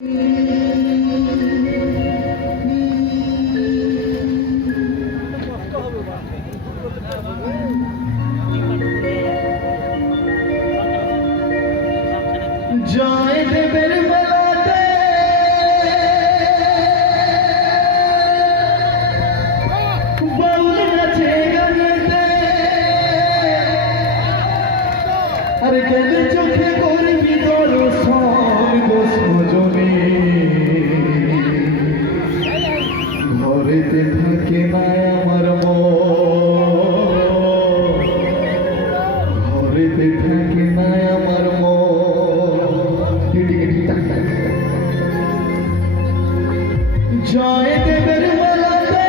জয় দেবের মেলাতে বাউল নাচে গানেতে আর কেন চোখে করবি দর্শন গো সজনে ঘরেতে থাকে না আমার মন ঘরেতে থাকে না আমার মন জয় দেবের মেলাতে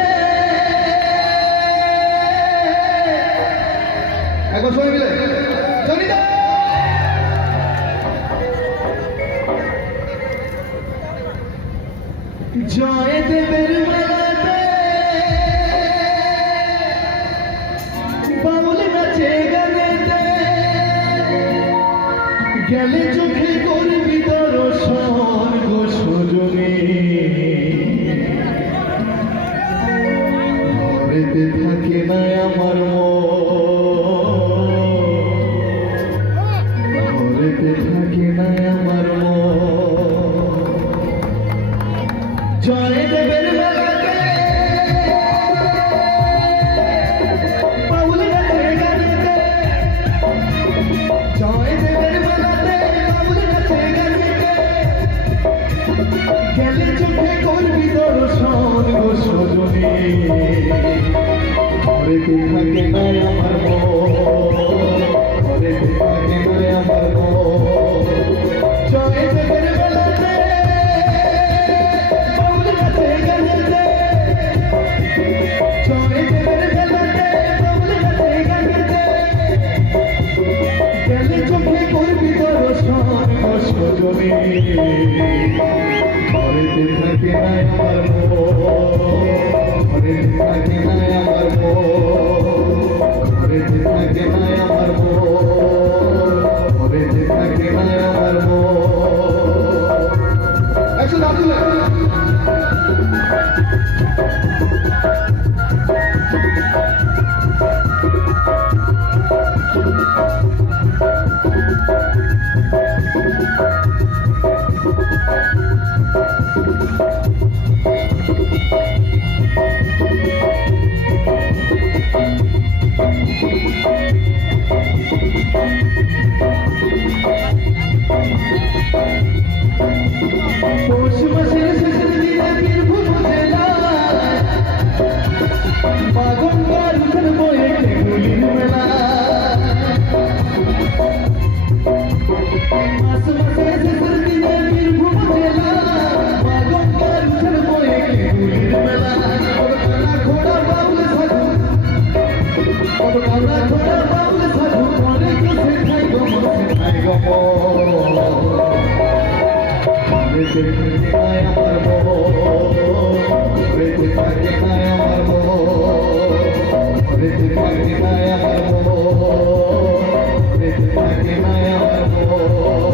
একবার সবাই মিলে জয় দেবের মেলাতে বাউল নাচে গানেতে গেলে চোখে করবি দর্শন গো সজনে ঘরেতে থাকে না আমার মন ঘরেতে থাকে না আমার মন জয় দেবের মেলাতে বাউল নাচে গানেতে জয় দেবের মেলাতে বাউল নাচে গানেতে গেলে চোখে করবি দর্শন গো সজনে ঘরেতে থাকে না আমার মন ঘরেতে থাকে না আমার মন জয় দেবের মেলাতে বাউল নাচে গানেতে জয় দেবের মেলাতে বাউল নাচে গানেতে গেলে চোখে করবি দর্শন গো সজনে ঘরেতে থাকে না আমার মন ঘরেতে থাকে না আমার মন ঘরেতে থাকে না আমার মন ঘরেতে থাকে না আমার মন একশো দাম দিলে পৌষ মাসের শেষের দিনে বীরভূম জেলায় বাগনগার উঠেন বয়ে ঠেকুলির মেলা মাস মাসের শেষের দিনে বীরভূম জেলায় বাগনগার উঠেন বয়ে ঠেকুলির মেলা কালা ঘোড়া বাউল সাধু কালা ঘোড়া বাউল সাধু অনেক শেখাই গো শেখাই গো ঘরেতে থাকে না আমার মন ঘরেতে থাকে না আমার মন ঘরেতে থাকে না আমার মন ঘরেতে থাকে না আমার মন